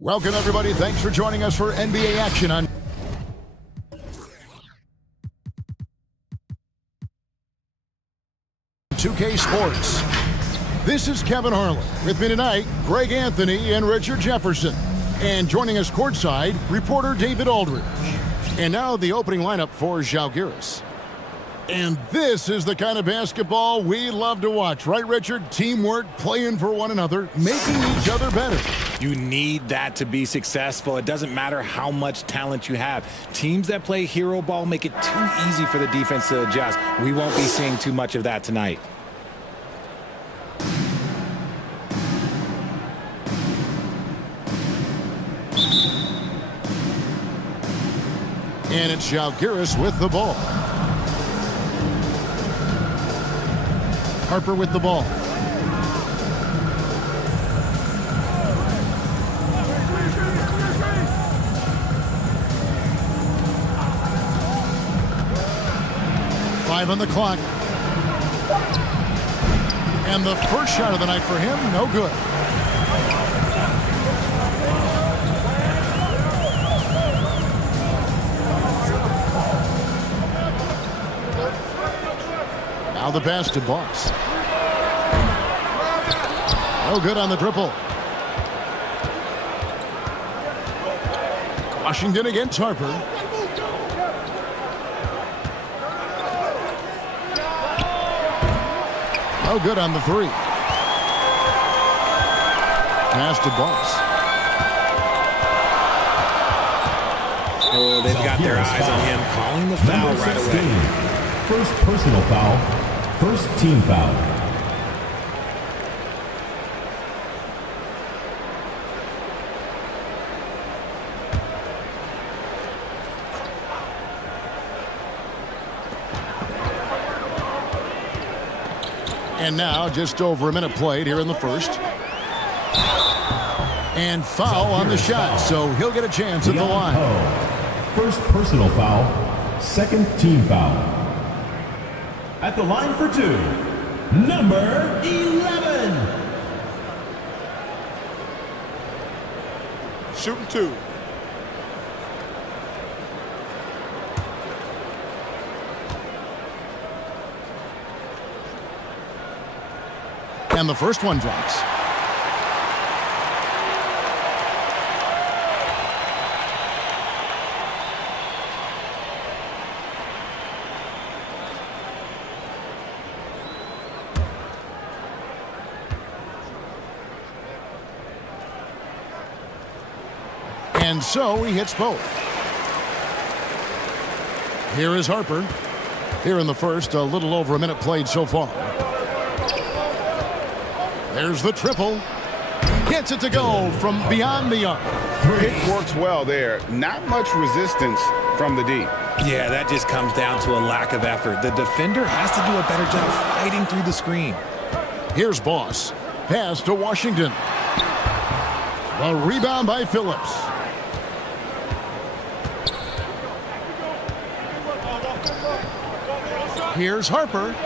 Welcome, everybody. Thanks for joining us for NBA action on $2K Sports. This is Kevin Harlan. With me tonight, Greg Anthony and Richard Jefferson. And joining us courtside, reporter David Aldridge. And now the opening lineup for Žalgiris. And this is the kind of basketball we love to watch, right, Richard? Teamwork, playing for one another, making each other better. You need that to be successful. It doesn't matter how much talent you have. Teams that play hero ball make it too easy for the defense to adjust. We won't be seeing too much of that tonight. And it's Žalgiris with the ball. Harper with the ball. Five on the clock. And the first shot of the night for him, no good. Now the pass to Boss. No good on the dribble. Washington against Harper. No good on the three. Pass to Boss. Oh, they've got their eyes on him, calling the foul right away. First personal foul. First team foul. And now just over a minute played here in the first. And foul on the shot, so he'll get a chance at the line. First personal foul. Second team foul. At the line for two, number 11. Shooting two. And the first one drops. And so he hits both. Here is Harper. Here in the first, a little over a minute played so far. There's the triple. Gets it to go from beyond the arc. It works well there. Not much resistance from the D. Yeah, that just comes down to a lack of effort. The defender has to do a better job fighting through the screen. Here's Boss. Pass to Washington. A rebound by Phillips. Here's Harper.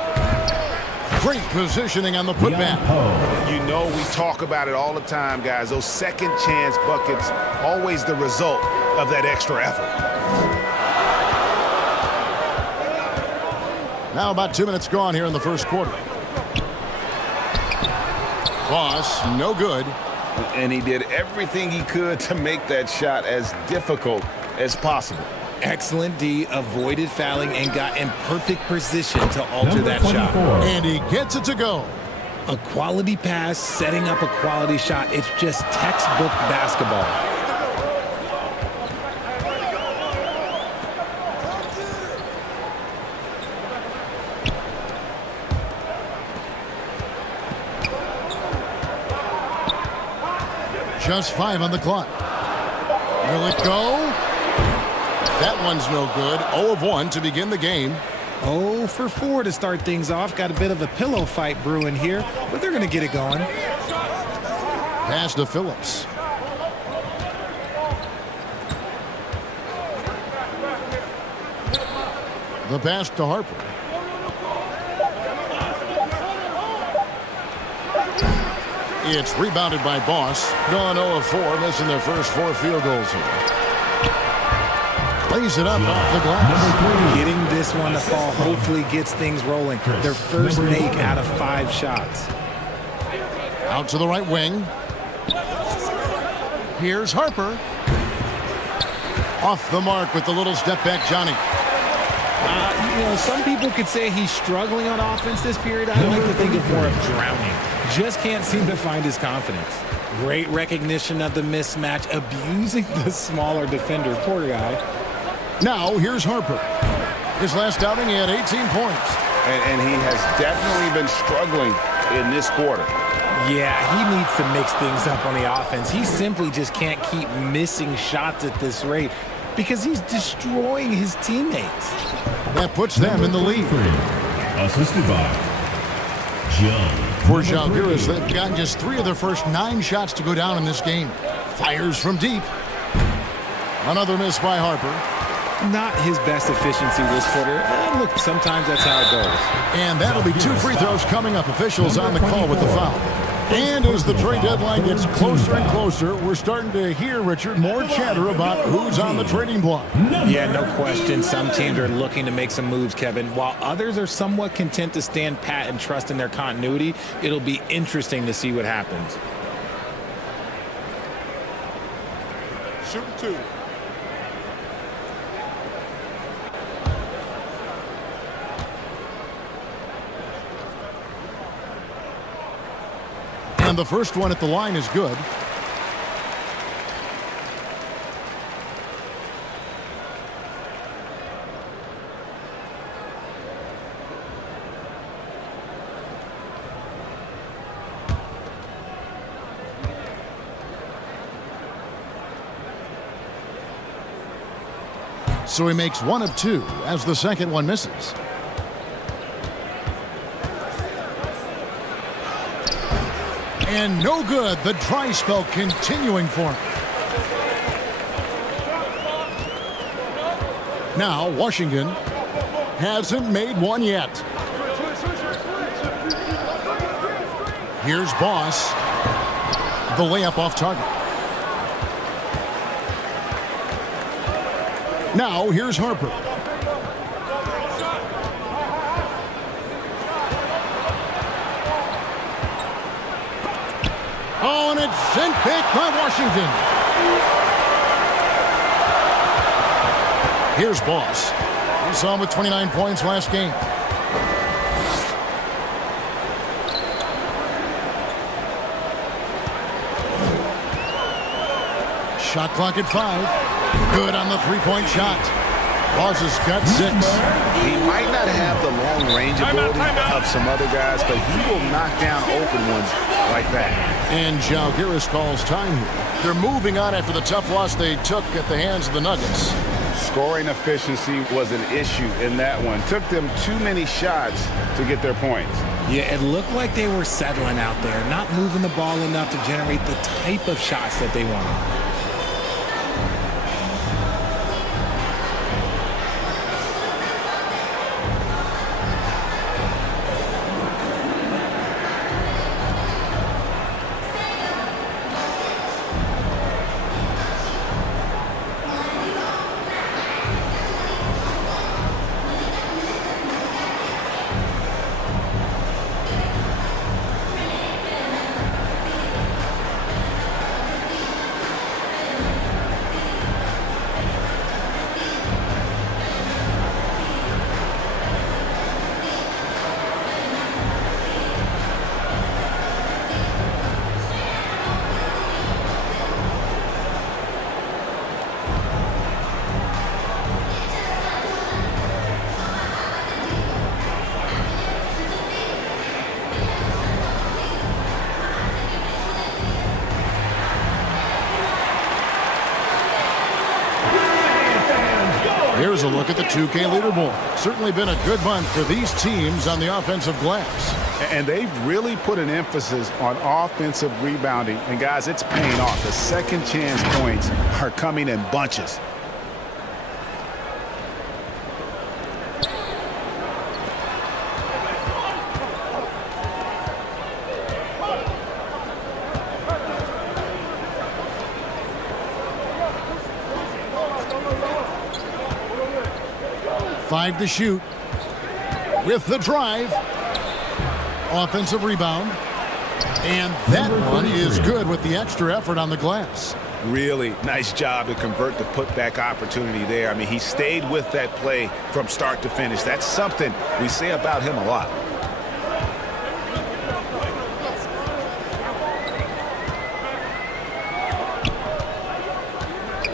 Great positioning on the putback. You know we talk about it all the time, guys. Those second chance buckets, always the result of that extra effort. Now about 2 minutes gone here in the first quarter. Boss, no good. And he did everything he could to make that shot as difficult as possible. Excellent D, avoided fouling, and got in perfect position to alter that shot. And he gets it to go. A quality pass, setting up a quality shot. It's just textbook basketball. Just 5 on the clock. Will it go? That one's no good. 0 of 1 to begin the game. 0 for 4 to start things off. Got a bit of a pillow fight brewing here, but they're going to get it going. Pass to Phillips. The pass to Harper. It's rebounded by Boss. Gone 0 of 4, missing their first 4 field goals here. Plays it up off the glass. Getting this one to fall hopefully gets things rolling. Their first make out of 5 shots. Out to the right wing. Here's Harper. Off the mark with the little step back, Johnny. Some people could say he's struggling on offense this period. I like to think of more of drowning. Just can't seem to find his confidence. Great recognition of the mismatch, abusing the smaller defender. Poor guy. Now, here's Harper. His last outing, he had 18 points. And he has definitely been struggling in this quarter. Yeah, he needs to mix things up on the offense. He simply just can't keep missing shots at this rate because he's destroying his teammates. That puts them in the lead. Assisted by John. For Zalgiris, they've gotten just 3 of their first 9 shots to go down in this game. Fires from deep. Another miss by Harper. Not his best efficiency this quarter. Look, sometimes that's how it goes. And that'll be 2 free throws coming up. Officials on the call with the foul. And as the trade deadline gets closer and closer, we're starting to hear, Richard, more chatter about who's on the trading block. Yeah, no question. Some teams are looking to make some moves, Kevin. While others are somewhat content to stand pat and trust in their continuity, it'll be interesting to see what happens. Shoot 2. And the first one at the line is good. So he makes 1 of 2 as the second one misses. And no good. The dry spell continuing for him. Now Washington hasn't made one yet. Here's Boss. The layup off target. Now here's Harper. Oh, and it's sent back by Washington. Here's Boss. We saw him with 29 points last game. Shot clock at 5. Good on the three-point shot. Boss has got 6. He might not have the long-range ability of some other guys, but he will knock down open ones like that. And Zalgiris calls time here. They're moving on after the tough loss they took at the hands of the Nuggets. Scoring efficiency was an issue in that one. Took them too many shots to get their points. Yeah, it looked like they were settling out there, not moving the ball enough to generate the type of shots that they wanted. Here's a look at the 2K leaderboard. Certainly been a good month for these teams on the offensive glass. And they've really put an emphasis on offensive rebounding. And, guys, it's paying off. The second chance points are coming in bunches. 5 to shoot. With the drive. Offensive rebound. And that one is good with the extra effort on the glass. Really nice job to convert the putback opportunity there. I mean, he stayed with that play from start to finish. That's something we say about him a lot.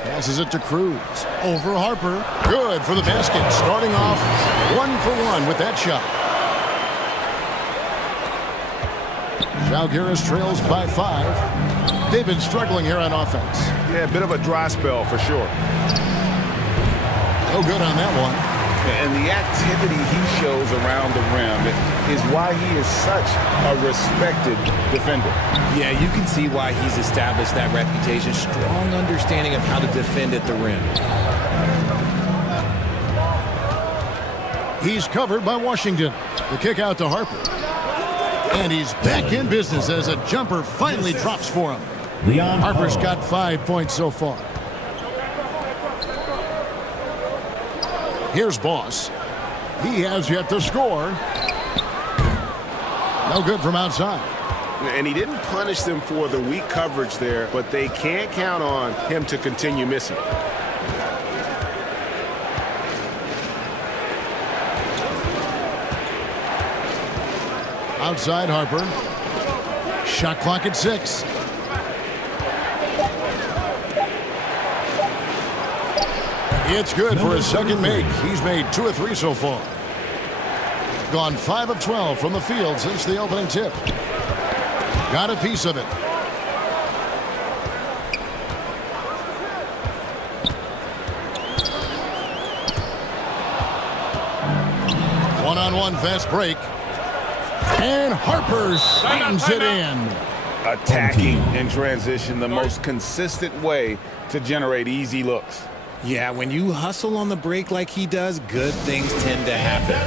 Passes it to Cruz. Over Harper. Good for the basket. Starting off 1 for 1 with that shot. Zalgiris trails by 5. They've been struggling here on offense. Yeah, a bit of a dry spell for sure. No good on that one. And the activity he shows around the rim is why he is such a respected defender. Yeah, you can see why he's established that reputation. Strong understanding of how to defend at the rim. He's covered by Washington. The kick out to Harper. And he's back in business as a jumper finally drops for him. Harper's got 5 points so far. Here's Boss. He has yet to score. No good from outside. And he didn't punish them for the weak coverage there, but they can't count on him to continue missing. Outside Harper. Shot clock at 6. It's good for his second make. He's made 2 of 3 so far. Gone 5 of 12 from the field since the opening tip. Got a piece of it. One-on-one fast break. And Harper slams it in. Attacking in transition, the most consistent way to generate easy looks. Yeah, when you hustle on the break like he does, good things tend to happen.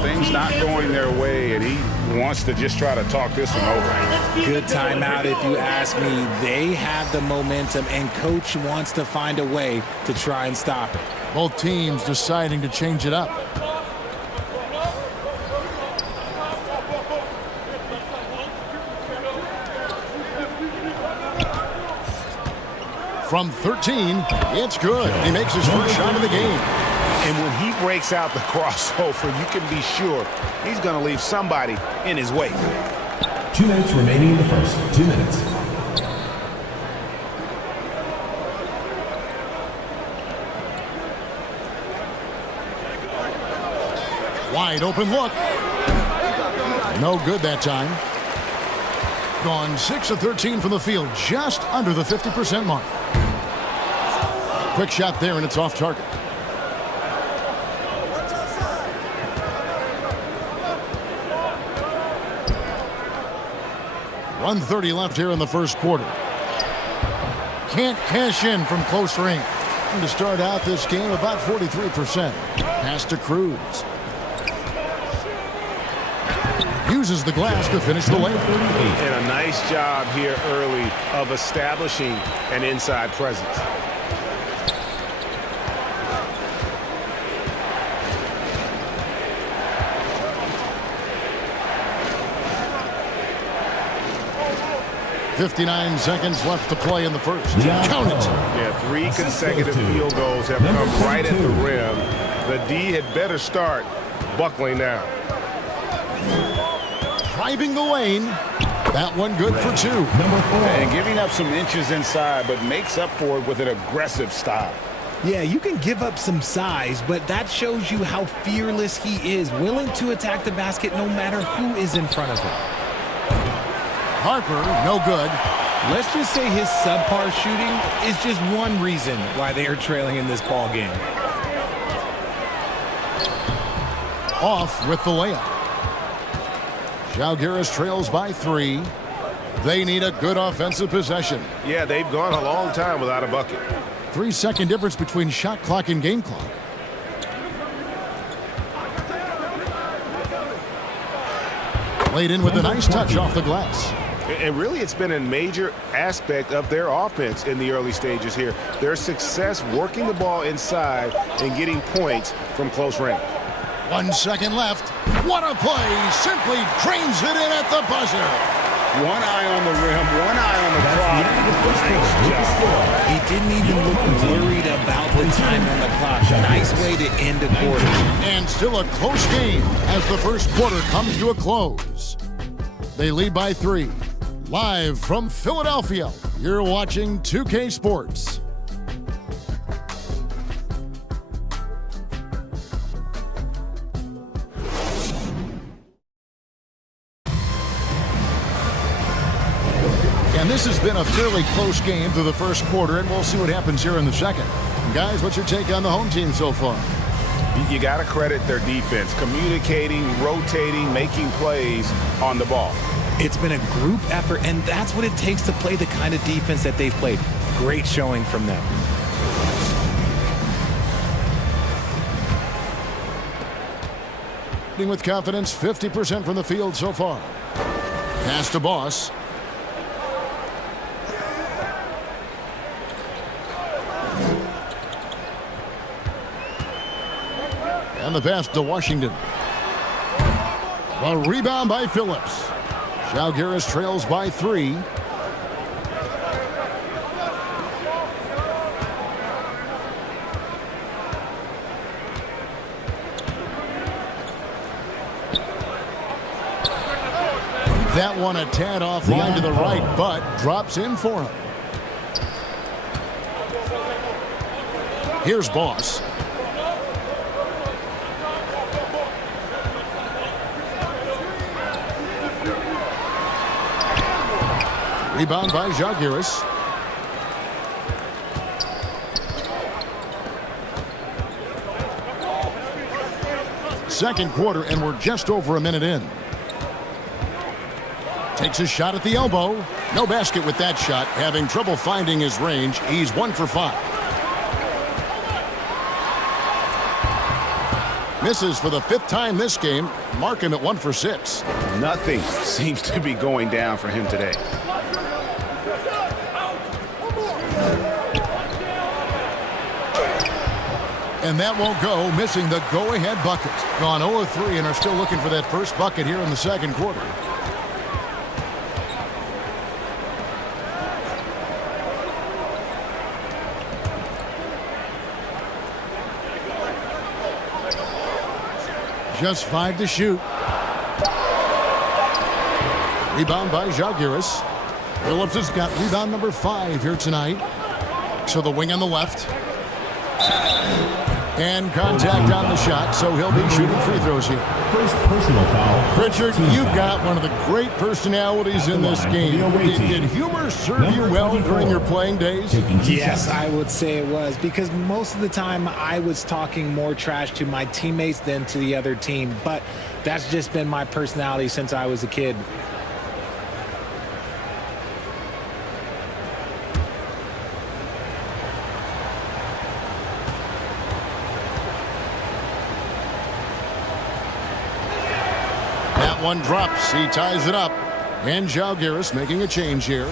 Things not going their way, and he wants to just try to talk this one over. Good timeout if you ask me. They have the momentum, and coach wants to find a way to try and stop it. Both teams deciding to change it up. From 13, it's good. He makes his first shot of the game. And when he breaks out the crossover, you can be sure he's going to leave somebody in his way. 2 minutes remaining in the first. 2 minutes. Wide open look. No good that time. Gone 6 of 13 from the field, just under the 50% mark. Quick shot there, and it's off target. .130 left here in the first quarter. Can't cash in from close range. And to start out this game, about 43%. Pass to Cruz. Uses the glass to finish the layup. And a nice job here early of establishing an inside presence. .59 seconds left to play in the first. Count it. Yeah, 3 consecutive field goals have come right at the rim. The D had better start buckling down. Driving the lane. That one good for 2. And giving up some inches inside, but makes up for it with an aggressive style. Yeah, you can give up some size, but that shows you how fearless he is, willing to attack the basket no matter who is in front of him. Harper, no good. Let's just say his subpar shooting is just one reason why they are trailing in this ball game. Off with the layup. Zalgiris trails by 3. They need a good offensive possession. Yeah, they've gone a long time without a bucket. 3-second difference between shot clock and game clock. Laid in with a nice touch off the glass. And really, it's been a major aspect of their offense in the early stages here. Their success working the ball inside and getting points from close range. 1 second left. What a play. Simply drains it in at the buzzer. One eye on the rim, one eye on the clock. Nice job. He didn't even look worried about the time on the clock. Nice way to end a quarter. And still a close game as the first quarter comes to a close. They lead by 3. Live from Philadelphia, you're watching 2K Sports. And this has been a fairly close game through the first quarter, and we'll see what happens here in the second. Guys, what's your take on the home team so far? You got to credit their defense, communicating, rotating, making plays on the ball. It's been a group effort, and that's what it takes to play the kind of defense that they've played. Great showing from them. With confidence, 50% from the field so far. Pass to Boss. And the pass to Washington. A rebound by Phillips. Zalgiris trails by 3. That one a tad offline to the right, but drops in for him. Here's Boss. Rebound by Zalgiris. Second quarter, and we're just over a minute in. Takes a shot at the elbow. No basket with that shot. Having trouble finding his range. He's 1 for 5. Misses for the 5th time this game. Mark him at 1 for 6. Nothing seems to be going down for him today. And that won't go, missing the go-ahead bucket. Gone 0-3 and are still looking for that first bucket here in the second quarter. Just 5 to shoot. Rebound by Zalgiris. Phillips has got rebound number 5 here tonight. So the wing on the left. And contact on the shot, so he'll be shooting free throws here. First personal foul. Richard, you've got one of the great personalities in this game. Did humor serve you well during your playing days? Yes, I would say it was, because most of the time I was talking more trash to my teammates than to the other team, but that's just been my personality since I was a kid. One drops. He ties it up. And Zalgiris making a change here.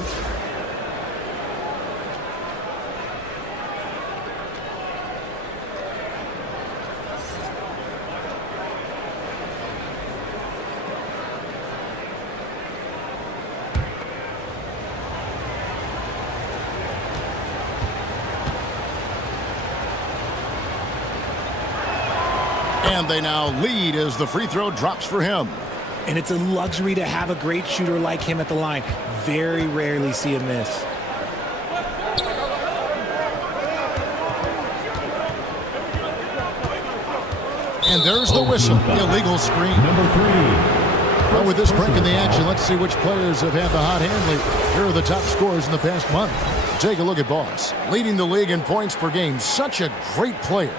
And they now lead as the free throw drops for him. And it's a luxury to have a great shooter like him at the line. Very rarely see him miss. And there's the whistle. Illegal screen. Number 3. Well, with this break in the action, let's see which players have had the hot hand lately. Here are the top scorers in the past month. Take a look at Boss. Leading the league in points per game. Such a great player.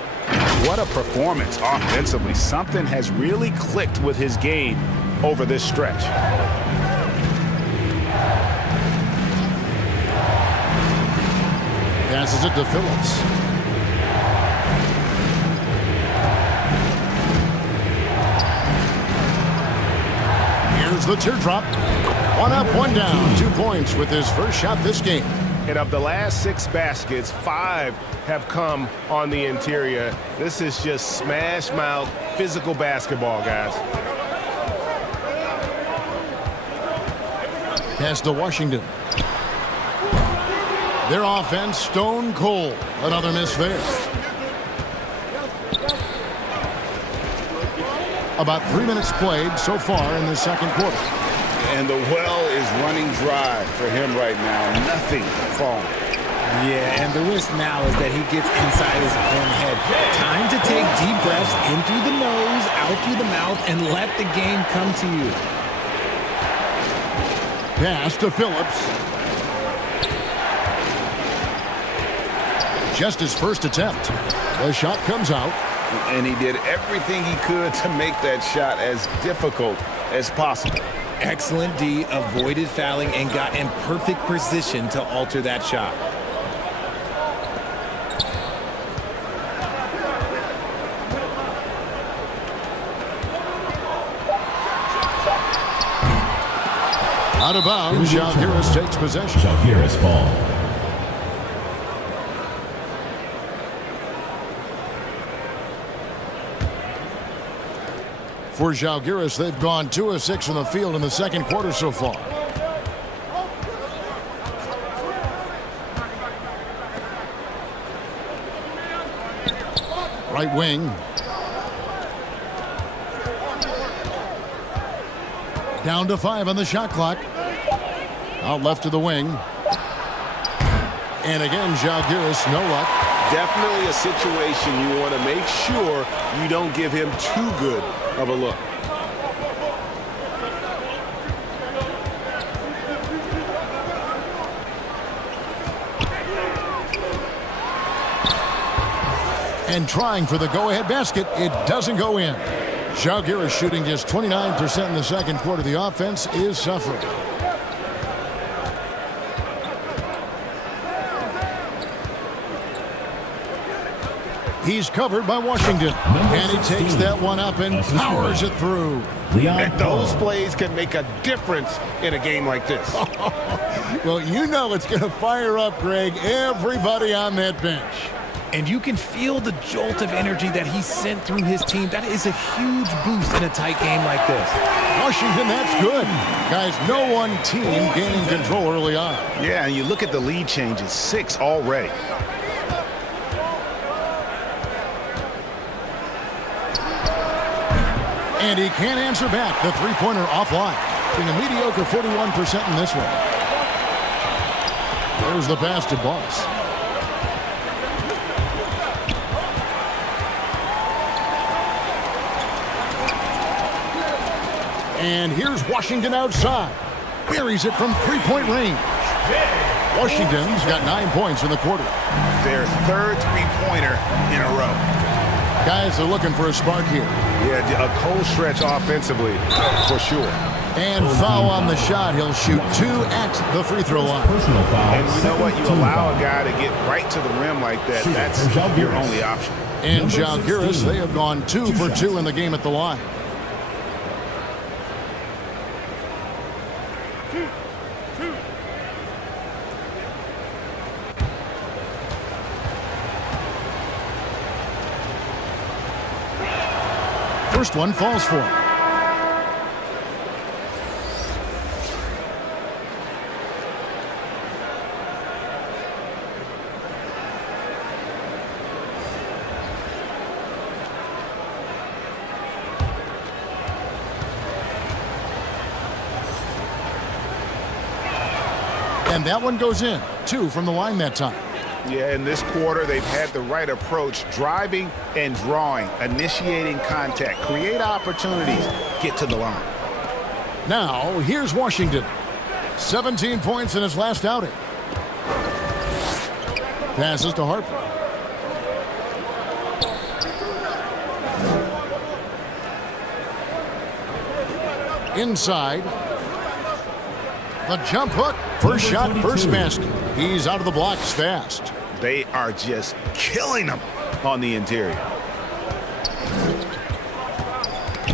What a performance offensively. Something has really clicked with his game over this stretch. Passes it to Phillips. Here's the teardrop. One up, one down. 2 points with his first shot this game. And of the last 6 baskets, 5 have come on the interior. This is just smash mouth, physical basketball, guys. Pass to Washington. Their offense stone cold. Another miss there. About 3 minutes played so far in the second quarter. And the well is running dry for him right now. Nothing falling. Yeah, and the risk now is that he gets inside his own head. Time to take deep breaths in through the nose, out through the mouth, and let the game come to you. Pass to Phillips. Just his first attempt. The shot comes out. And he did everything he could to make that shot as difficult as possible. Excellent D, avoided fouling, and got in perfect position to alter that shot. Out of bounds, Zalgiris takes possession. Zalgiris ball. For Zalgiris, they've gone 2 of 6 from the field in the second quarter so far. Right wing. Down to 5 on the shot clock. Out left to the wing. And again, Zalgiris, no luck. Definitely a situation you want to make sure you don't give him too good of a look. And trying for the go-ahead basket, it doesn't go in. Zalgiris shooting just 29% in the second quarter. The offense is suffering. He's covered by Washington. And he takes that one up and powers it through. And those plays can make a difference in a game like this. Well, you know it's going to fire up, Greg, everybody on that bench. And you can feel the jolt of energy that he sent through his team. That is a huge boost in a tight game like this. Washington, that's good. Guys, no one team gaining control early on. Yeah, and you look at the lead changes, 6 already. And he can't answer back. The three-pointer offline. Being a mediocre 41% in this one. There's the pass to Boss. And here's Washington outside. Buries it from three-point range. Washington's got 9 points in the quarter. Their third three-pointer in a row. Guys are looking for a spark here. Yeah, a cold stretch offensively, for sure. And foul on the shot. He'll shoot 2 at the free throw line. Personal foul. And you know what? You allow a guy to get right to the rim like that. That's your only option. And Zalgiris, they have gone 2 for 2 in the game at the line. First one falls for him. And that one goes in. 2 from the line that time. Yeah, in this quarter, they've had the right approach, driving and drawing, initiating contact, create opportunities, get to the line. Now, here's Washington. 17 points in his last outing. Passes to Harper. Inside. The jump hook. First shot, first basket. He's out of the blocks fast. They are just killing them on the interior.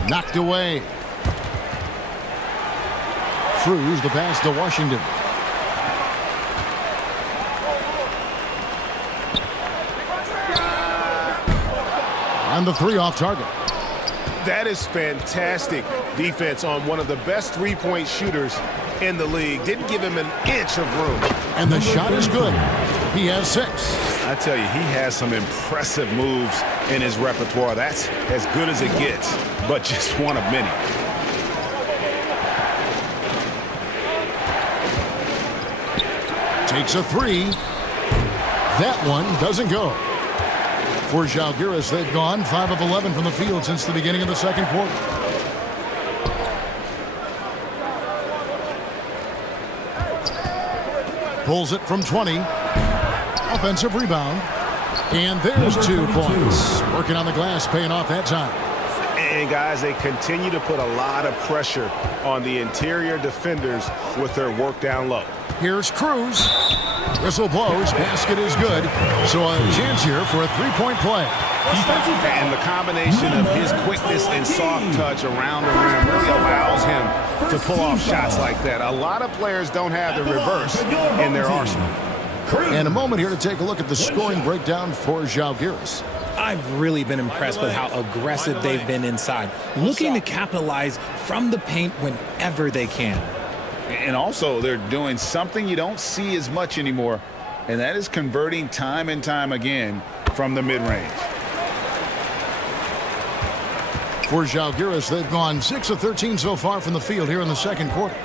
Knocked away. Cruz the pass to Washington. And the 3 off target. That is fantastic defense on one of the best three-point shooters in the league. Didn't give him an inch of room. And the shot is good. He has 6. I tell you, he has some impressive moves in his repertoire. That's as good as it gets, but just one of many. Takes a 3. That one doesn't go. For Žalgiris, they've gone 5 of 11 from the field since the beginning of the second quarter. Pulls it from 20. Offensive rebound. And there's 2 points. Working on the glass, paying off that time. And guys, they continue to put a lot of pressure on the interior defenders with their work down low. Here's Cruz. Whistle blows. Basket is good. So a chance here for a 3-point play. And the combination of his quickness and soft touch around the rim really allows him to pull off shots like that. A lot of players don't have the reverse in their arsenal. And a moment here to take a look at the scoring breakdown for Žalgiris. I've really been impressed with how aggressive they've been inside, looking to capitalize from the paint whenever they can. And also, they're doing something you don't see as much anymore, and that is converting time and time again from the mid-range. For Žalgiris, they've gone 6 of 13 so far from the field here in the second quarter.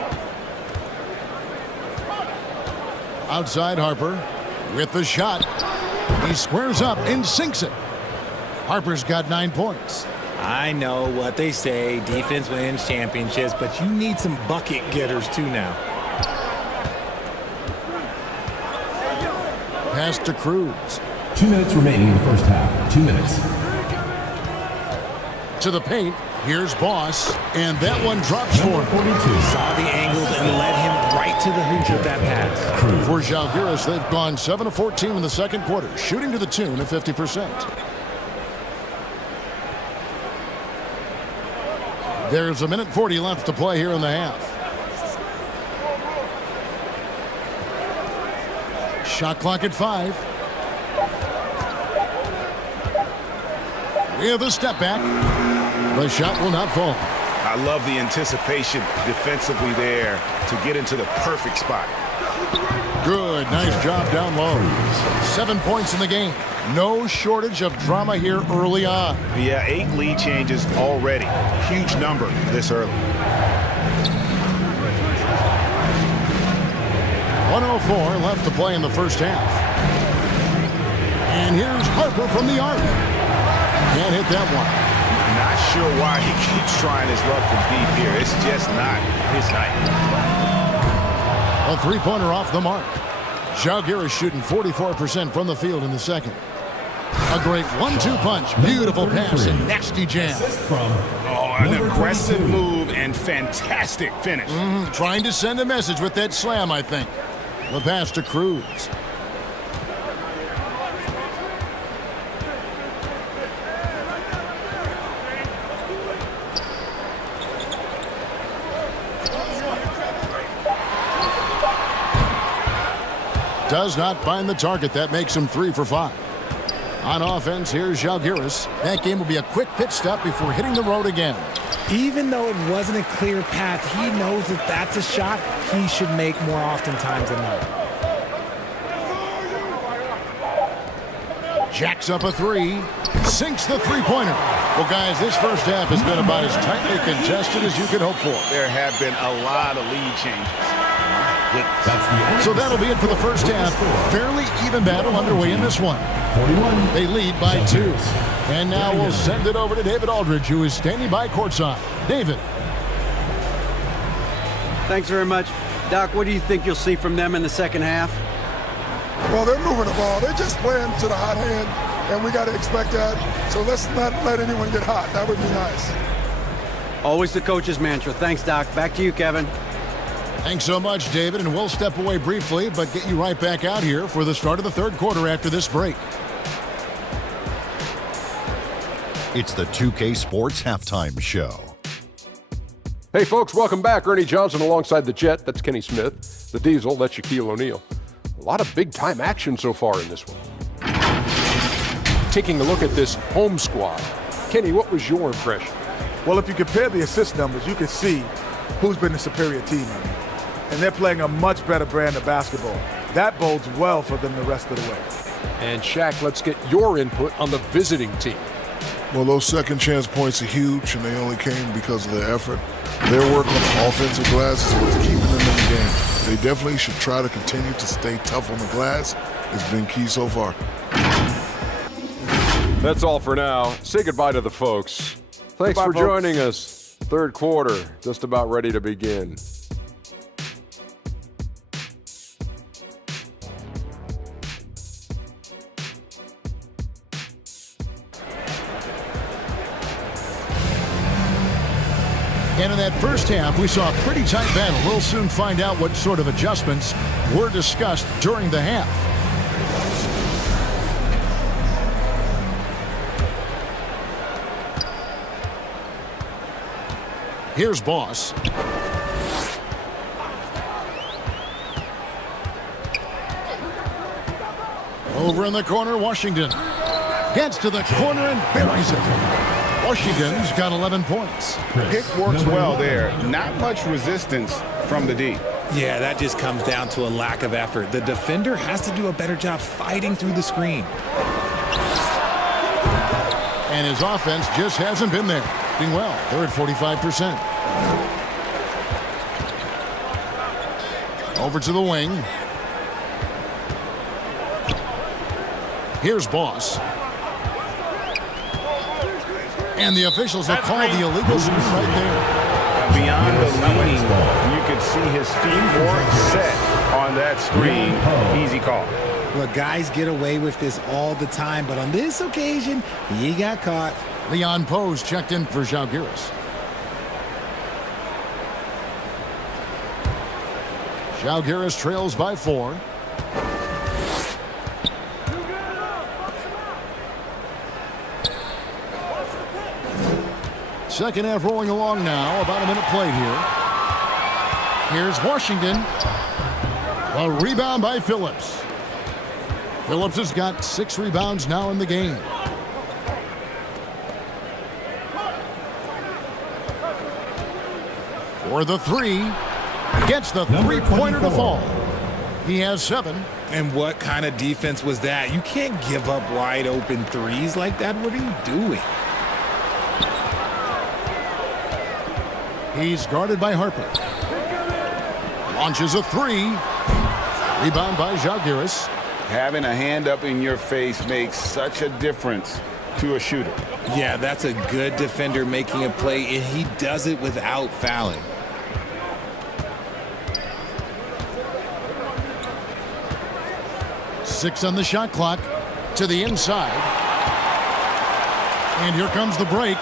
Outside Harper with the shot. He squares up and sinks it. Harper's got 9 points. I know what they say, defense wins championships, but you need some bucket getters too now. Pass to Cruz. 2 minutes remaining in the first half. 2 minutes. To the paint. Here's Boss. And that one drops for him. 42. Saw the angles and led him right to the hoop with that pass. For Žalgiris, they've gone 7 of 14 in the second quarter, shooting to the tune of 50%. There's 1:40 left to play here in the half. Shot clock at 5. With a step back. The shot will not fall. I love the anticipation defensively there to get into the perfect spot. Good. Nice job down low. 7 points in the game. No shortage of drama here early on. Yeah, 8 lead changes already. Huge number this early. 1:04 left to play in the first half. And here's Harper from the arc. Can't hit that one. Not sure why he keeps trying his luck from deep here. It's just not his night. A 3-pointer off the mark. Žalgiris shooting 44% from the field in the second. A great 1-2 punch. Beautiful pass and nasty jam. Oh, an aggressive move and fantastic finish. Trying to send a message with that slam, I think. The pass to Cruz. Does not find the target. That makes him 3 for 5. On offense, here's Žalgiris. That game will be a quick pit stop before hitting the road again. Even though it wasn't a clear path, he knows that that's a shot he should make more often times than not. Jacks up a 3. Sinks the 3-pointer. Well, guys, this first half has been about as tightly contested as you could hope for. There have been a lot of lead changes. So that'll be it for the first half. Fairly even battle underway in this one. 41. They lead by 2. And now we'll send it over to David Aldridge, who is standing by courtside. David. Thanks very much. Doc, what do you think you'll see from them in the second half? Well, they're moving the ball. They're just playing to the hot hand, and we got to expect that. So let's not let anyone get hot. That would be nice. Always the coach's mantra. Thanks, Doc. Back to you, Kevin. Thanks so much, David, and we'll step away briefly, but get you right back out here for the start of the third quarter after this break. It's the 2K Sports Halftime Show. Hey folks, welcome back. Ernie Johnson alongside the Jet, that's Kenny Smith. The Diesel, that's Shaquille O'Neal. A lot of big-time action so far in this one. Taking a look at this home squad. Kenny, what was your impression? Well, if you compare the assist numbers, you can see who's been the superior team. And they're playing a much better brand of basketball. That bodes well for them the rest of the way. And Shaq, let's get your input on the visiting team. Well, those second chance points are huge, and they only came because of their effort. Their work on the offensive glass is what's keeping them in the game. They definitely should try to continue to stay tough on the glass. It's been key so far. That's all for now. Say goodbye to the folks. Thanks for joining us. Third quarter, just about ready to begin. And in that first half, we saw a pretty tight battle. We'll soon find out what sort of adjustments were discussed during the half. Here's Boss. Over in the corner, Washington gets to the corner and buries it. Washington's got 11 points. Pick works well there. Not much resistance from the D. Yeah, that just comes down to a lack of effort. The defender has to do a better job fighting through the screen. And his offense just hasn't been there. Doing well. They're at 45%. Over to the wing. Here's Boss. And the officials have called the illegal screen right there. Beyond the leaning, you could see his feet weren't set on that screen. Easy call. Look, guys get away with this all the time, but on this occasion, he got caught. Leon Pose checked in for Zalgiris. Zalgiris trails by 4. Second half rolling along now. About a minute played here. Here's Washington. A rebound by Phillips. Phillips has got 6 rebounds now in the game. For the 3. Gets the three-pointer to fall. He has 7. And what kind of defense was that? You can't give up wide open threes like that. What are you doing? He's guarded by Harper. Launches a 3. Rebound by Zalgiris. Having a hand up in your face makes such a difference to a shooter. Yeah, that's a good defender making a play, and he does it without fouling. Six on the shot clock. To the inside. And here comes the break.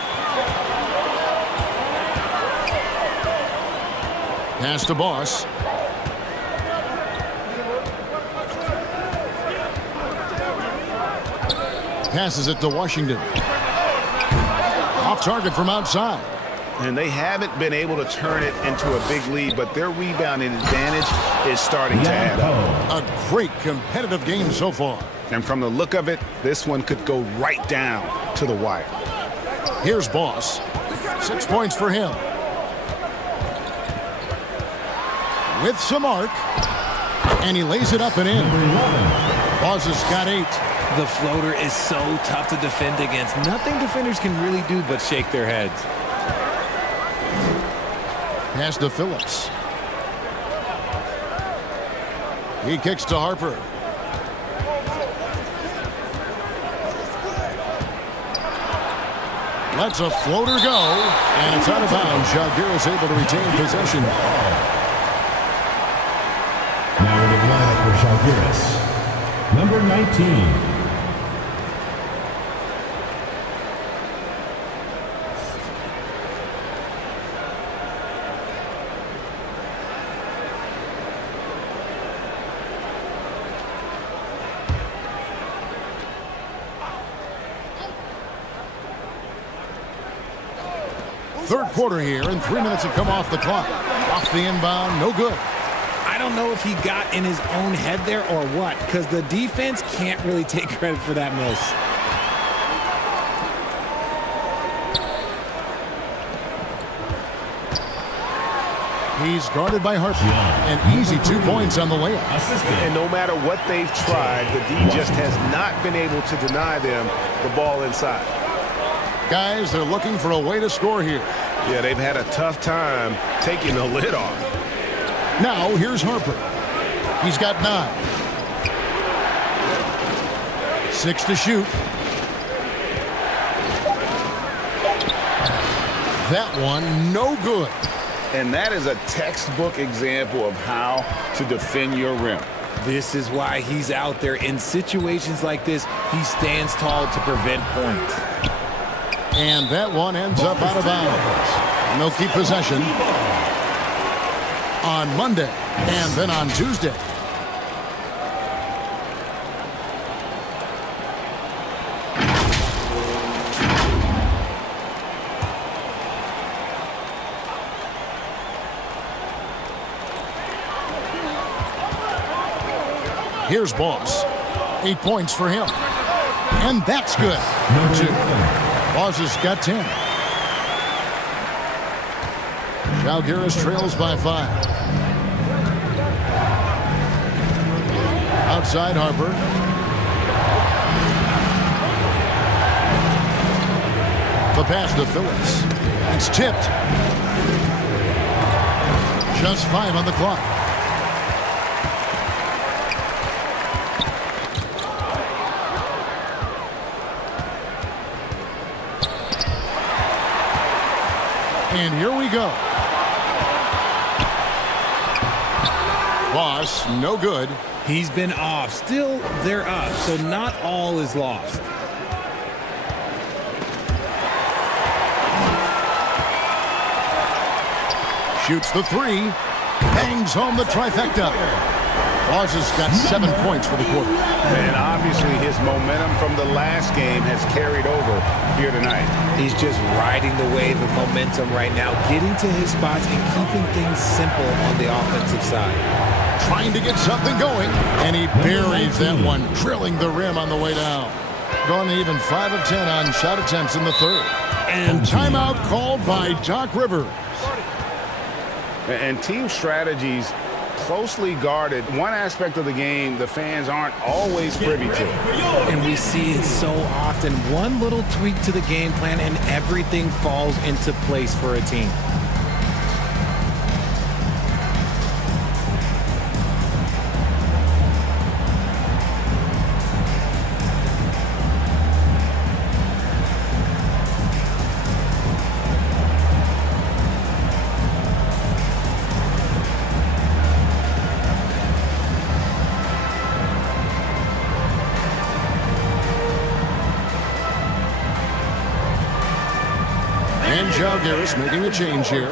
Pass to Boss. Passes it to Washington. Off target from outside. And they haven't been able to turn it into a big lead, but their rebounding advantage is starting to add up. A great competitive game so far. And from the look of it, this one could go right down to the wire. Here's Boss. 6 points for him. With some arc. And he lays it up and in. Boss has got 8. The floater is so tough to defend against. Nothing defenders can really do but shake their heads. Pass to Phillips. He kicks to Harper. Lets a floater go, and it's out of bounds. Zalgiris able to retain possession. Now in the lineup for Zalgiris, number 19. third quarter here, and 3 minutes have come off the clock. Off the inbound, no good. I don't know if he got in his own head there or what, because the defense can't really take credit for that miss. He's guarded by Harper. An easy 2 points on the layup. And no matter what they've tried, the D just has not been able to deny them the ball inside. Guys, they're looking for a way to score here. Yeah, they've had a tough time taking the lid off. Now, here's Harper. He's got 9. 6 to shoot. That one, no good. And that is a textbook example of how to defend your rim. This is why he's out there. In situations like this, he stands tall to prevent points. And that one ends up out of bounds. And they'll keep possession on Monday and then on Tuesday. Here's Boss. 8 points for him. And that's good. Number 2. Boss has got 10. Zalgiris trails by 5. Outside Harper. The pass to Phillips. It's tipped. Just 5 on the clock. And here we go. Boss, no good. He's been off. Still, they're up, so not all is lost. Shoots the 3. Bangs home the trifecta. Boss has got 7 points for the quarter. And obviously his momentum from the last game has carried over here tonight. He's just riding the wave of momentum right now, getting to his spots and keeping things simple on the offensive side. Trying to get something going, and he buries that one, drilling the rim on the way down. Going even 5 of 10 on shot attempts in the third. And timeout called by Doc Rivers. And team strategies closely guarded. One aspect of the game the fans aren't always privy to. And we see it so often. One little tweak to the game plan and everything falls into place for a team. Zalgiris making a change here.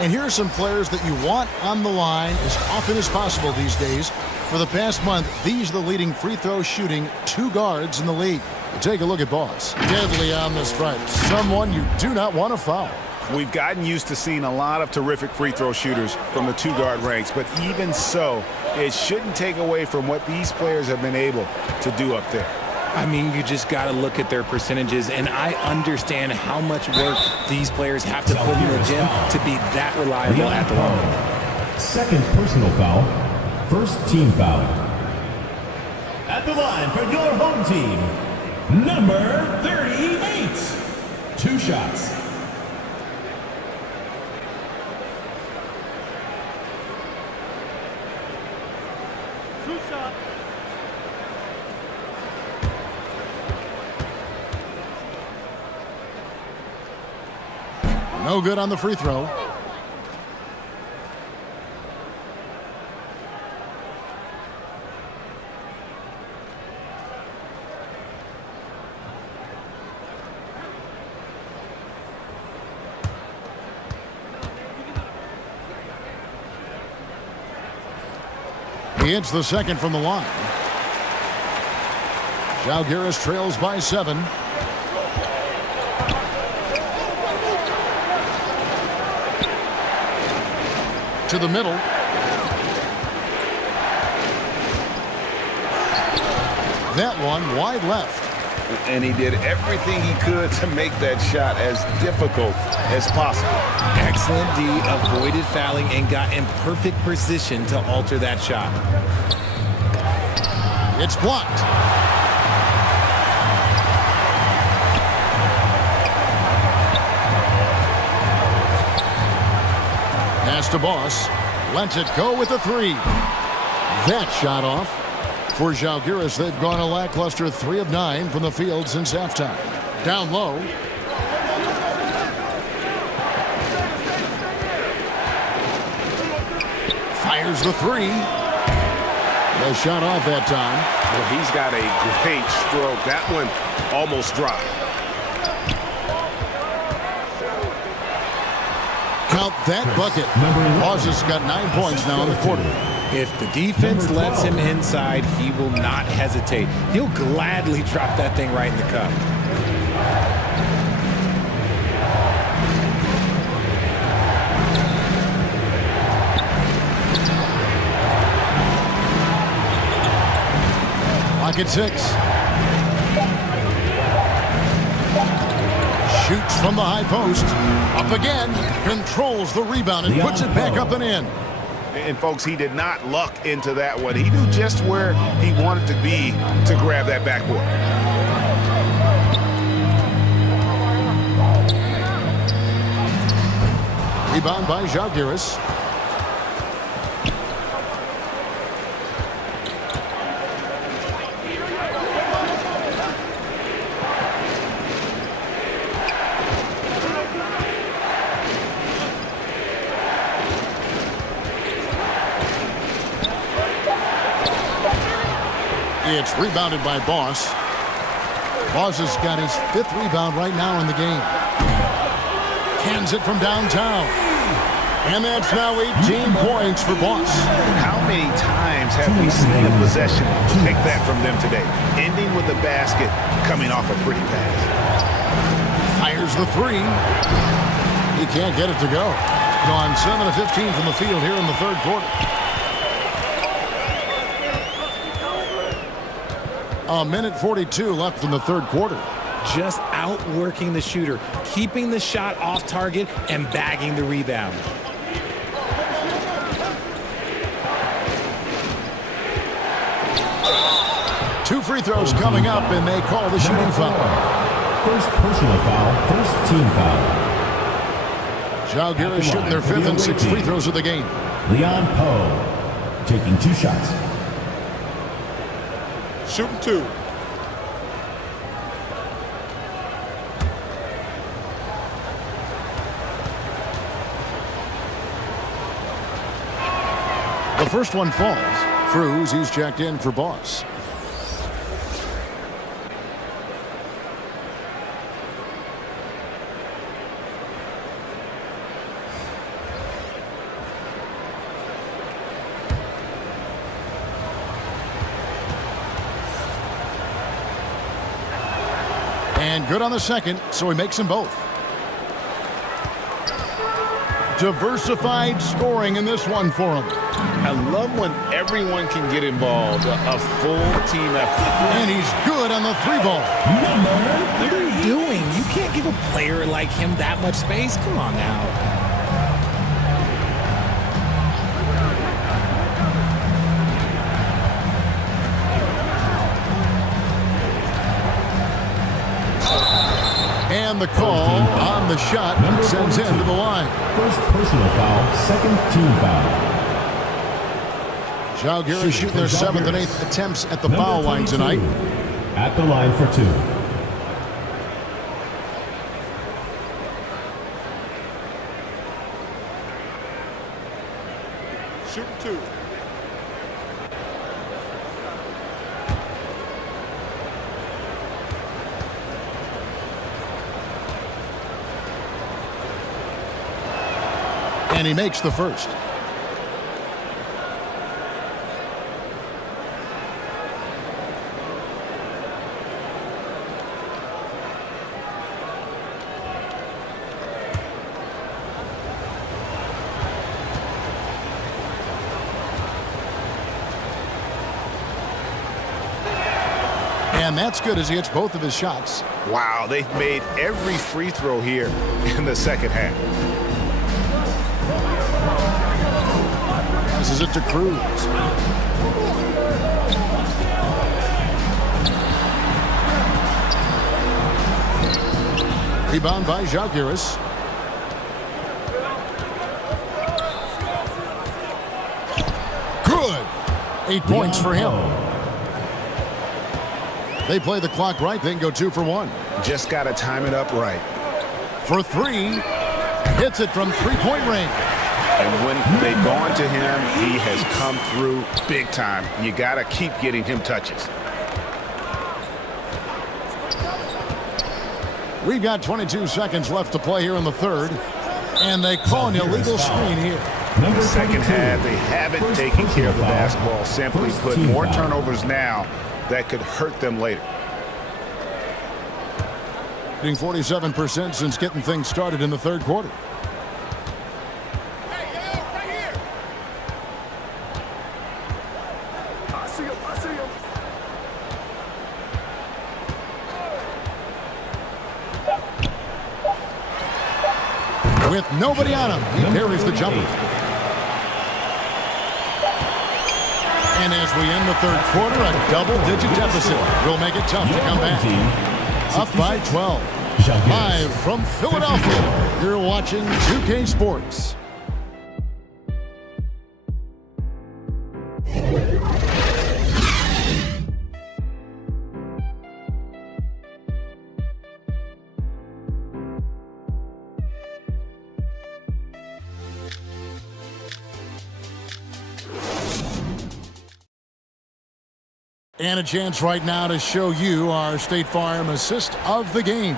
And here are some players that you want on the line as often as possible these days. For the past month, these are the leading free throw shooting 2 guards in the league. Take a look at Boss. Deadly on the stripe. Someone you do not want to foul. We've gotten used to seeing a lot of terrific free throw shooters from the 2-guard ranks, but even so, it shouldn't take away from what these players have been able to do up there. I mean, you just got to look at their percentages, and I understand how much work these players have to put in the gym to be that reliable at the line. Second personal foul. First team foul. At the line for your home team, number 38. 2 shots. No good on the free throw. He hits the second from the line. Zalgiris trails by 7. to the middle. That one wide left. And he did everything he could to make that shot as difficult as possible. Excellent D, avoided fouling and got in perfect position to alter that shot. It's blocked. Pass to Boss. Lets it go with the three. That shot off. For Žalgiris, they've gone a lackluster 3 of 9 from the field since halftime. Down low. Fires the three. The shot off that time. Well, he's got a great stroke. That one almost dropped. Count that bucket. Boss has got 9 points now in the quarter. If the defense lets him inside, he will not hesitate. He'll gladly drop that thing right in the cup. Pocket 6. Shoots from the high post. Up again. Controls the rebound and puts it back up and in. And, folks, he did not luck into that one. He knew just where he wanted to be to grab that backboard. Rebound by Žalgiris. It's rebounded by Boss. Boss has got his 5th rebound right now in the game. Cans it from downtown. And that's now 18 points for Boss. How many times have we seen a possession take that from them today? Ending with a basket, coming off a pretty pass. Fires the three. He can't get it to go. Gone 7 of 15 from the field here in the third quarter. A minute 42 left in the third quarter. Just outworking the shooter, keeping the shot off target and bagging the rebound. Two free throws coming up, and they call the shooting foul. First personal foul, first team foul. Žalgiris shooting their 5th and 6th free throws of the game. Leon Poe taking 2 shots. Shooting 2. The first one falls. Cruz, he's checked in for Boss. And good on the second, so he makes them both. Diversified scoring in this one for him. I love when everyone can get involved, a full team effort. And he's good on the 3-ball. What are you doing? You can't give a player like him that much space. Come on now. And the call on the shot sends him to the line. First personal foul, second team foul. Žalgiris shooting their 7th and 8th attempts at the foul line tonight. At the line for 2. Shooting 2. And he makes the first. And that's good as he hits both of his shots. Wow, they've made every free throw here in the second half. Passes it to Cruz. Rebound by Jaguares. Good. 8 points for him. They play the clock right, then go 2 for 1. Just got to time it up right. For 3. Hits it from three-point range. And when they've gone to him, he has come through big time. You got to keep getting him touches. We've got 22 seconds left to play here in the third. And they call an illegal screen here. In the second half, they haven't taken care of the basketball. Simply put, more turnovers now that could hurt them later. Shooting 47% since getting things started in the third quarter. With nobody on him, he parries the jumper. And as we end the third quarter, a double-digit deficit will make it tough to come back. Up by 12. Live from Philadelphia, you're watching 2K Sports. And a chance right now to show you our State Farm assist of the game.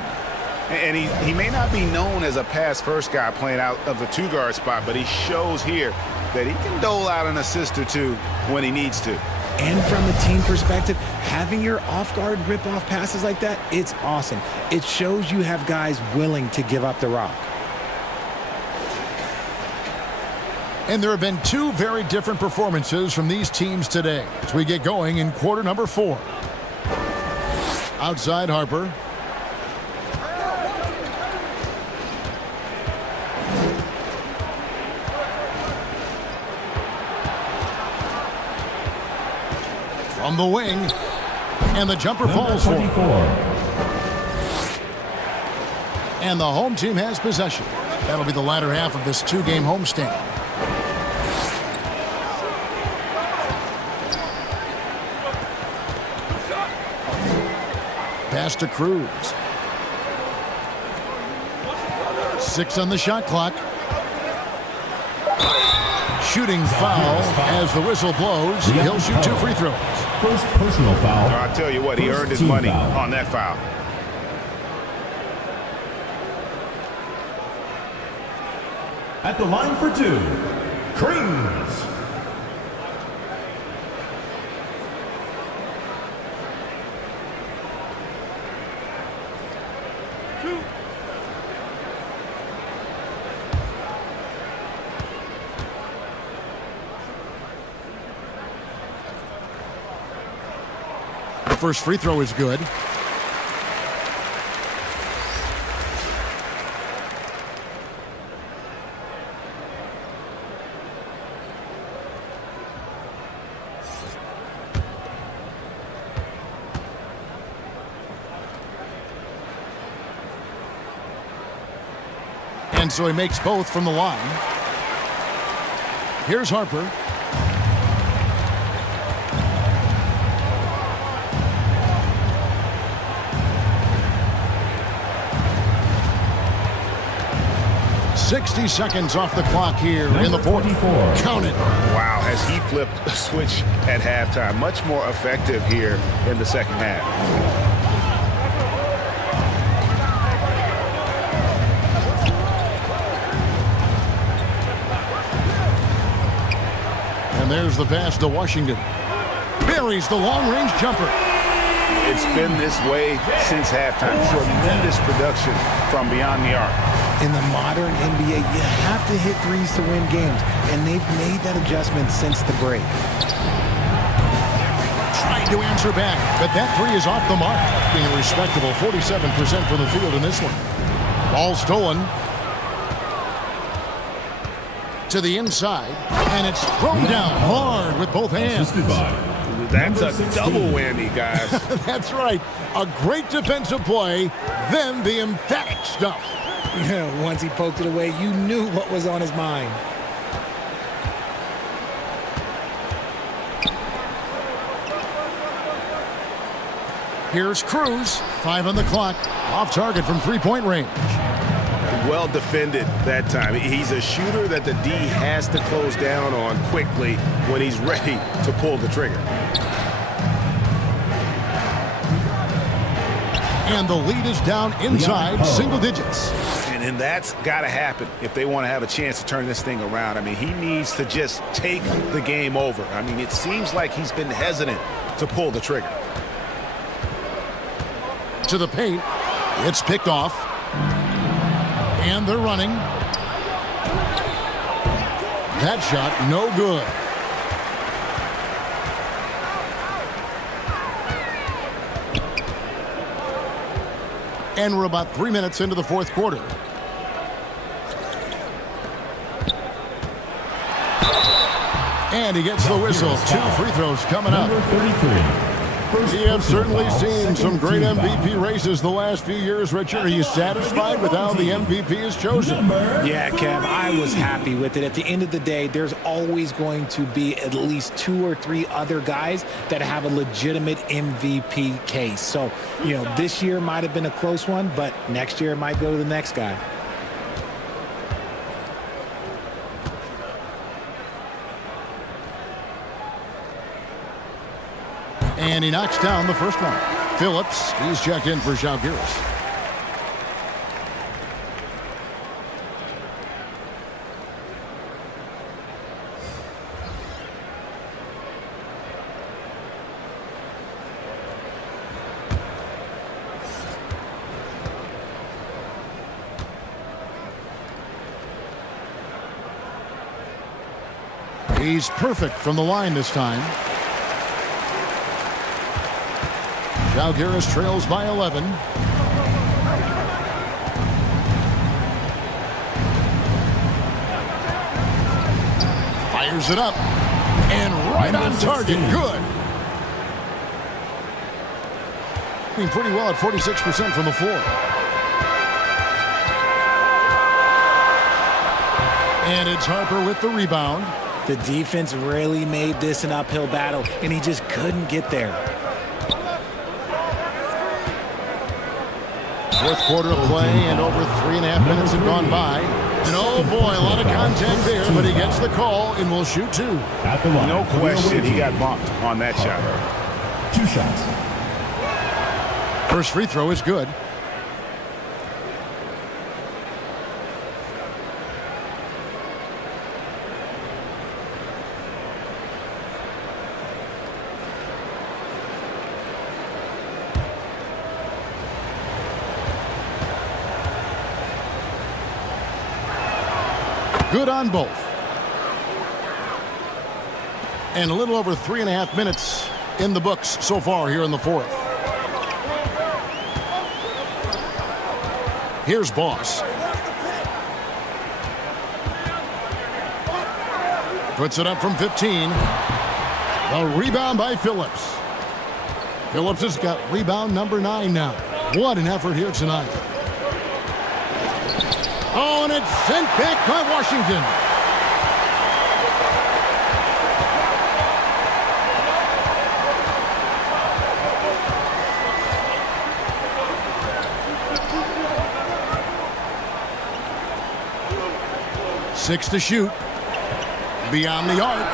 And he may not be known as a pass-first guy playing out of the two-guard spot, but he shows here that he can dole out an assist or two when he needs to. And from the team perspective, having your off-guard rip-off passes like that, it's awesome. It shows you have guys willing to give up the rock. And there have been 2 very different performances from these teams today as we get going in quarter number 4. Outside Harper. From the wing. And the jumper falls for him. And the home team has possession. That'll be the latter half of this 2-game homestand. Pass to Cruz. 6 on the shot clock. Shooting foul as the whistle blows. He'll shoot 2 free throws. First personal foul. I'll tell you what, he earned his money on that foul. At the line for 2, Cruz. The first free throw is good. And so he makes both from the line. Here's Harper. .60 seconds off the clock here in the fourth. Count it. Wow, has he flipped a switch at halftime. Much more effective here in the second half. And there's the pass to Washington. Buries the long-range jumper. It's been this way since halftime. Tremendous production from beyond the arc. In the modern NBA, you have to hit threes to win games, and they've made that adjustment since the break. Trying tried to answer back, but that three is off the mark, being a respectable 47% from the field in this one. Ball stolen. To the inside, and it's thrown down hard with both hands. That's a double whammy, guys. That's right. A great defensive play, then the emphatic stuff. Yeah, once he poked it away, you knew what was on his mind. Here's Cruz, 5 on the clock, off target from three-point range. Well defended that time. He's a shooter that the D has to close down on quickly when he's ready to pull the trigger. And the lead is down inside single digits. And that's got to happen if they want to have a chance to turn this thing around. I mean, he needs to just take the game over. I mean, it seems like he's been hesitant to pull the trigger. To the paint. It's picked off. And they're running. That shot, no good. And we're about 3 minutes into the fourth quarter. And he gets the whistle. 2 free throws coming up. We have certainly seen some great MVP races the last few years, Richard. Are you satisfied with how the MVP is chosen? Yeah, Kev, I was happy with it. At the end of the day, there's always going to be at least 2 or 3 other guys that have a legitimate MVP case. So, you know, this year might have been a close one, but next year it might go to the next guy. And he knocks down the first one. Phillips, he's checked in for Zalgiris. He's perfect from the line this time. Zalgiris trails by 11. Fires it up. And right on target. Good. Doing pretty well at 46% from the floor. And it's Harper with the rebound. The defense really made this an uphill battle, and he just couldn't get there. Fourth quarter of play, and over 3.5 minutes have gone by. And oh boy, a lot of contact there, but he gets the call and will shoot 2. No question, he got bumped on that shot. 2 shots. First free throw is good. Good on both. And a little over 3.5 minutes in the books so far here in the fourth. Here's Boss. Puts it up from 15. A rebound by Phillips. Phillips has got rebound number 9 now. What an effort here tonight. Oh, and it's sent back by Washington. Six to shoot. Beyond the arc.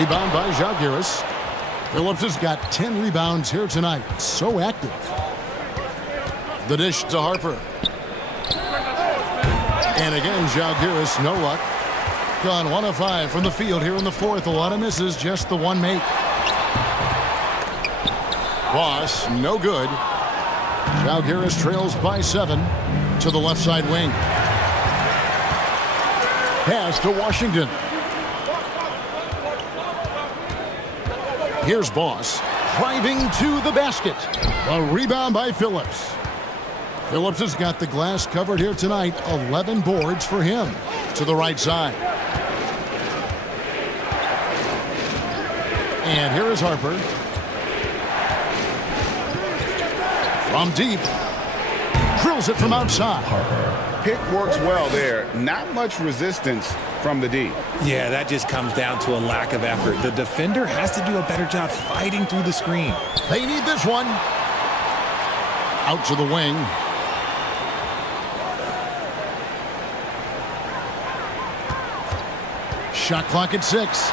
Rebound by Zalgiris. Phillips has got 10 rebounds here tonight. So active. The dish to Harper. And again, Zalgiris, no luck. Gone 1 of 5 from the field here in the fourth. A lot of misses, just the one make. Boss, no good. Zalgiris trails by 7 to the left side wing. Pass to Washington. Here's Boss, driving to the basket. A rebound by Phillips. Phillips has got the glass covered here tonight. 11 boards for him. To the right side. And here is Harper. From deep. Drills it from outside. Pick works well there. Not much resistance from the D. Yeah, that just comes down to a lack of effort. The defender has to do a better job fighting through the screen. They need this one. Out to the wing. Shot clock at 6.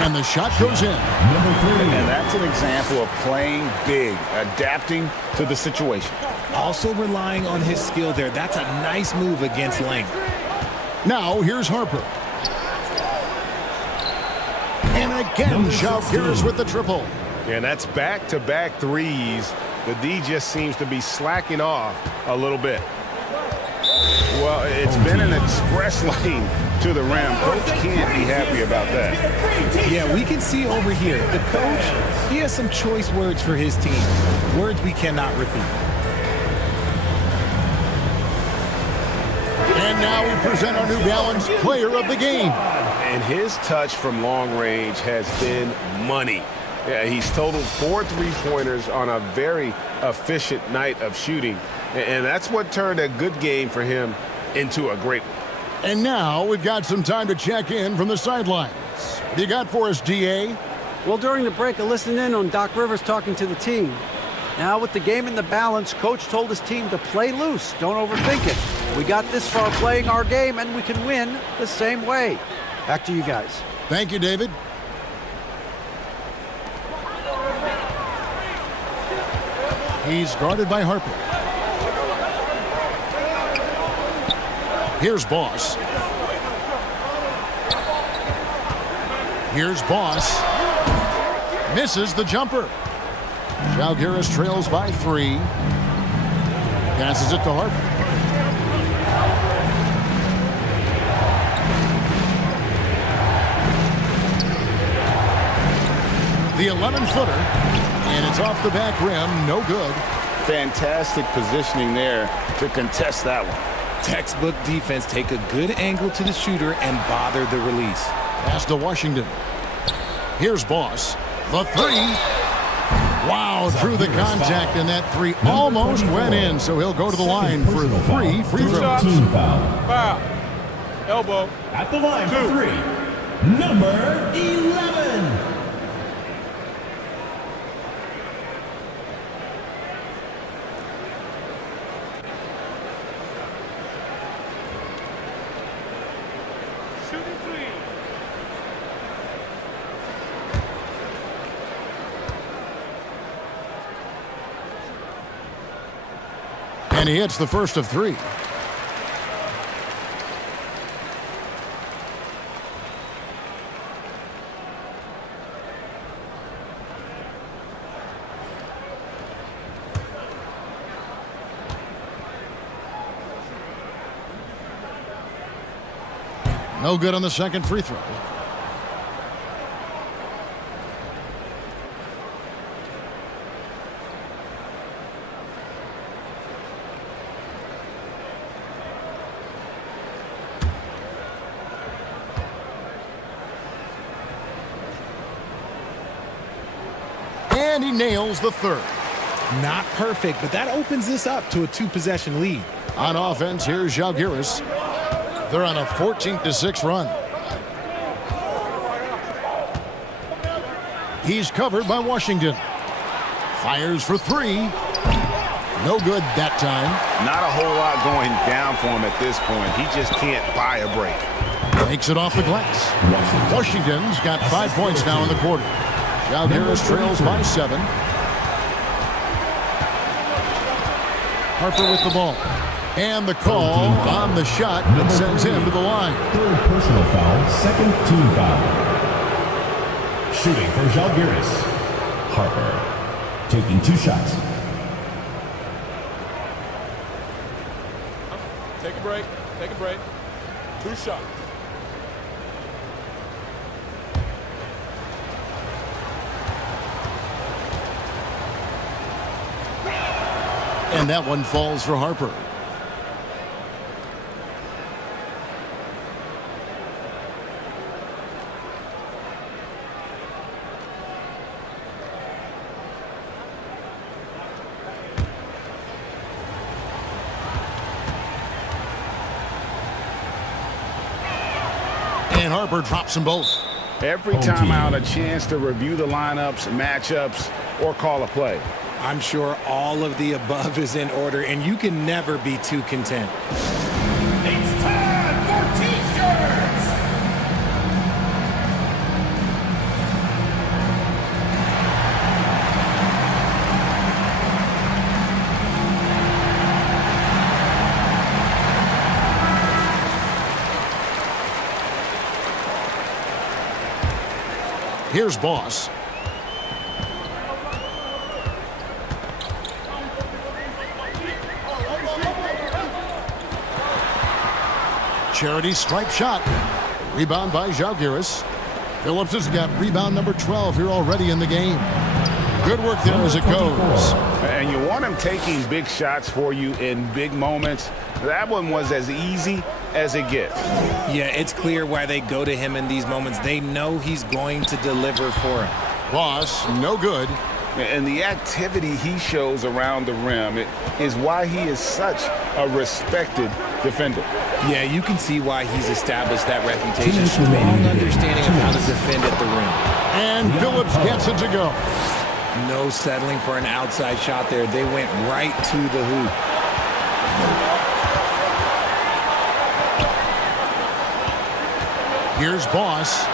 And the shot goes in. And that's an example of playing big, adapting to the situation. Also relying on his skill there. That's a nice move against length. Now here's Harper. And again, Zalgiris with the triple. And that's back-to-back threes. The D just seems to be slacking off a little bit. Well, it's been an express lane to the rim. Coach can't be happy about that. Yeah, we can see over here, the coach, he has some choice words for his team. Words we cannot repeat. And now we present our New Balance player of the game. And his touch from long range has been money. Yeah, he's totaled 4 3-pointers on a very efficient night of shooting. And that's what turned a good game for him into a great one. And now we've got some time to check in from the sidelines. What do you got for us, DA? Well, during the break, I listened in on Doc Rivers talking to the team. Now, with the game in the balance, Coach told his team to play loose. Don't overthink it. We got this far playing our game, and we can win the same way. Back to you guys. Thank you, David. He's guarded by Harper. Here's Boss. Here's Boss. Misses the jumper. Zalgiris trails by 3. Passes it to Harper. The 11-footer, and it's off the back rim, no good. Fantastic positioning there to contest that one. Textbook defense, take a good angle to the shooter and bother the release. Pass to Washington. Here's Boss. The 3. Wow, through the contact, and that 3 almost went in, so he'll go to the line for 3 free throws. Team foul. Foul. Elbow. At the line for 3, number 11. And he hits the first of 3. No good on the second free throw. And he nails the third. Not perfect, but that opens this up to a 2-possession lead. On offense, here's Zalgiris. They're on a 14-6 run. He's covered by Washington. Fires for 3. No good that time. Not a whole lot going down for him at this point. He just can't buy a break. Takes it off the glass. Washington's got 5 points now in the quarter. Zalgiris trails by 7. Harper with the ball. And the call on the shot that sends him to the line. Third personal foul, second team foul. Shooting for Zalgiris. Harper taking 2 shots. Take a break. Take a break. 2 shots. And that one falls for Harper. And Harper drops them both. Every time out, a chance to review the lineups, matchups, or call a play. I'm sure all of the above is in order, and you can never be too content. It's time for T-shirts! Here's Boss. Charity stripe shot. Rebound by Zalgiris. Phillips has got rebound number 12 here already in the game. Good work there as it goes. And you want him taking big shots for you in big moments. That one was as easy as it gets. Yeah, it's clear why they go to him in these moments. They know he's going to deliver for them. Boss, no good. And the activity he shows around the rim is why he is such a respected defender. Yeah, you can see why he's established that reputation. Strong understanding of how to defend at the rim. And Phillips gets it to go. No settling for an outside shot there. They went right to the hoop. Here's Boss.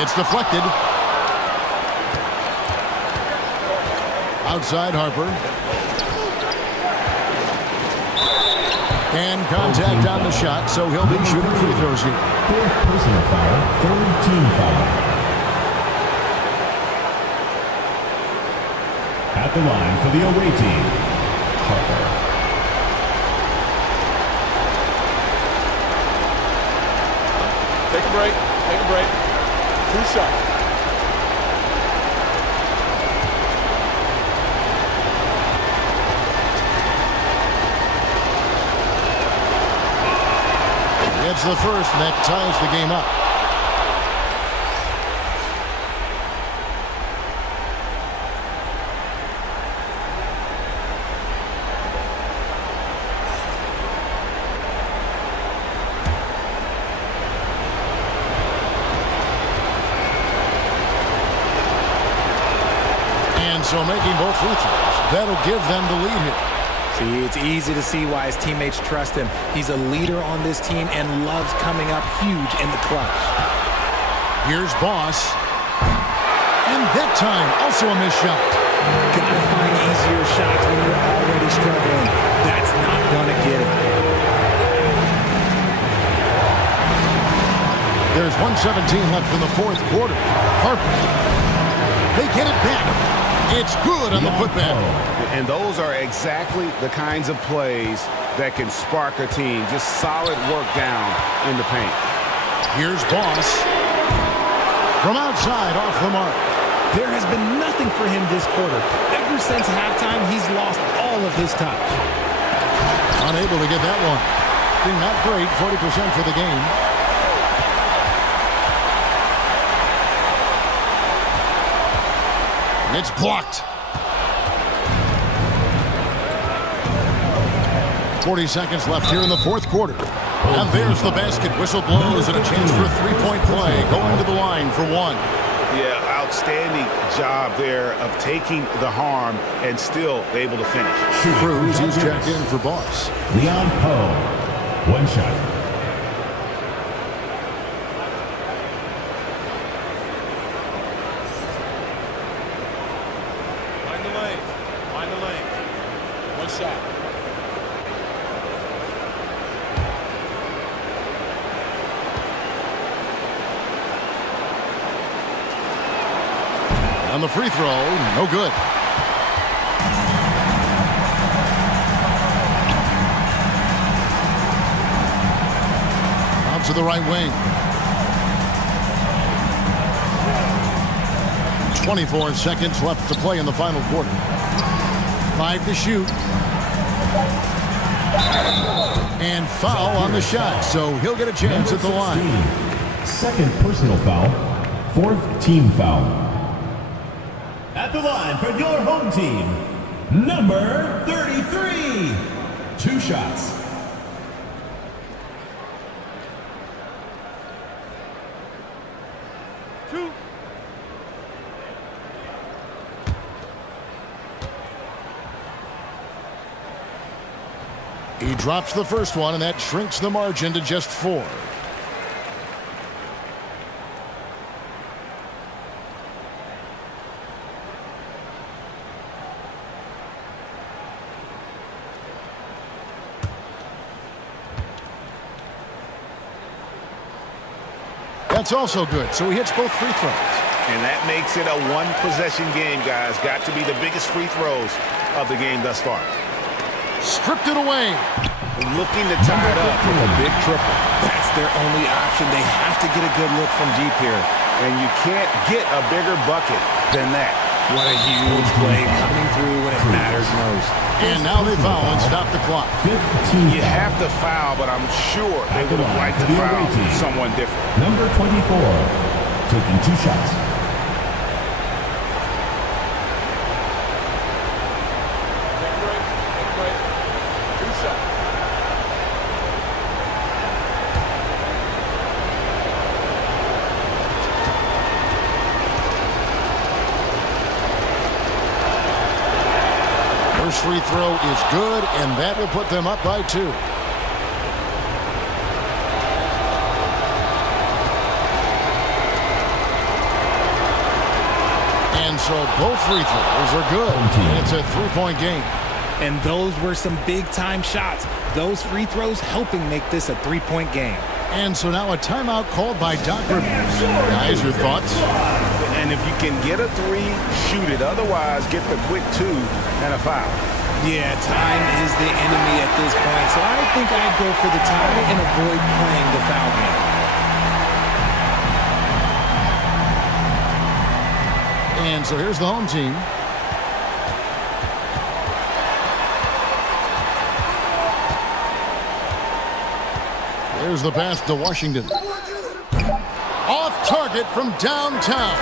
It's deflected. Outside Harper. And contact on the shot, so he'll be shooting free throws here. Fourth personal foul, third team foul. At the line for the away team, Harper. Take a break. Take a break. 2 shots. It's the first, and that ties the game up. And so making both free throws, that'll give them the lead here. See, it's easy to see why his teammates trust him. He's a leader on this team and loves coming up huge in the clutch. Here's Boss. And that time, also a missed shot. Gotta find easier shots when you're already struggling. That's not gonna get it. There's 1:17 left in the fourth quarter. Harper. They get it back. It's good on the putback. And those are exactly the kinds of plays that can spark a team. Just solid work down in the paint. Here's Boss. From outside, off the mark. There has been nothing for him this quarter. Ever since halftime, he's lost all of his touch. Unable to get that one. Being not great, 40% for the game. It's blocked. 40 seconds left here in the fourth quarter. And there's the basket. Whistle blows and a chance for a three-point play. Going to the line for one. Yeah, outstanding job there of taking the harm and still able to finish. Cruz, he's checked in for Boss. Leon Poe, 1 shot. Find the lane. Find the lane. 1 shot. On the free throw, no good. Out to the right wing. 24 seconds left to play in the final quarter. 5 to shoot. And foul on the shot, so he'll get a chance at the line. Second personal foul, 4th team foul. At the line for your home team, number 33. 2 shots. He drops the first one, and that shrinks the margin to just 4. That's also good, so he hits both free throws. And that makes it a one-possession game, guys. Got to be the biggest free throws of the game thus far. Stripped it away. Looking to tie it up with a big triple. That's their only option. They have to get a good look from deep here. And you can't get a bigger bucket than that. What a huge play coming through when it matters most. And now they foul and stop the clock. You have to foul, but I'm sure they would have liked to foul someone different. Number 24, taking 2 shots. First free throw is good, and that will put them up by 2. And so both free throws are good, and it's a 3-point game. And those were some big-time shots. Those free throws helping make this a 3-point game. And so now a timeout called by Doc Rivers. Guys, your thoughts? And if you can get a 3, shoot it. Otherwise, get the quick 2 and a foul. Yeah, time is the enemy at this point. So I think I'd go for the tie and avoid playing the foul game. And so here's the home team. There's the pass to Washington. Off target from downtown.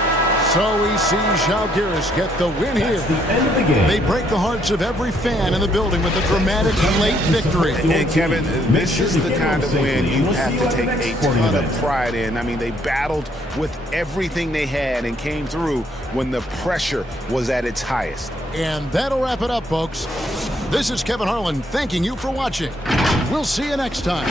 So we see Zalgiris get the win here. The end of the game. They break the hearts of every fan in the building with a dramatic late victory. And Kevin, this is the kind of win you have to take a ton of pride in. I mean, they battled with everything they had and came through when the pressure was at its highest. And that'll wrap it up, folks. This is Kevin Harlan thanking you for watching. We'll see you next time.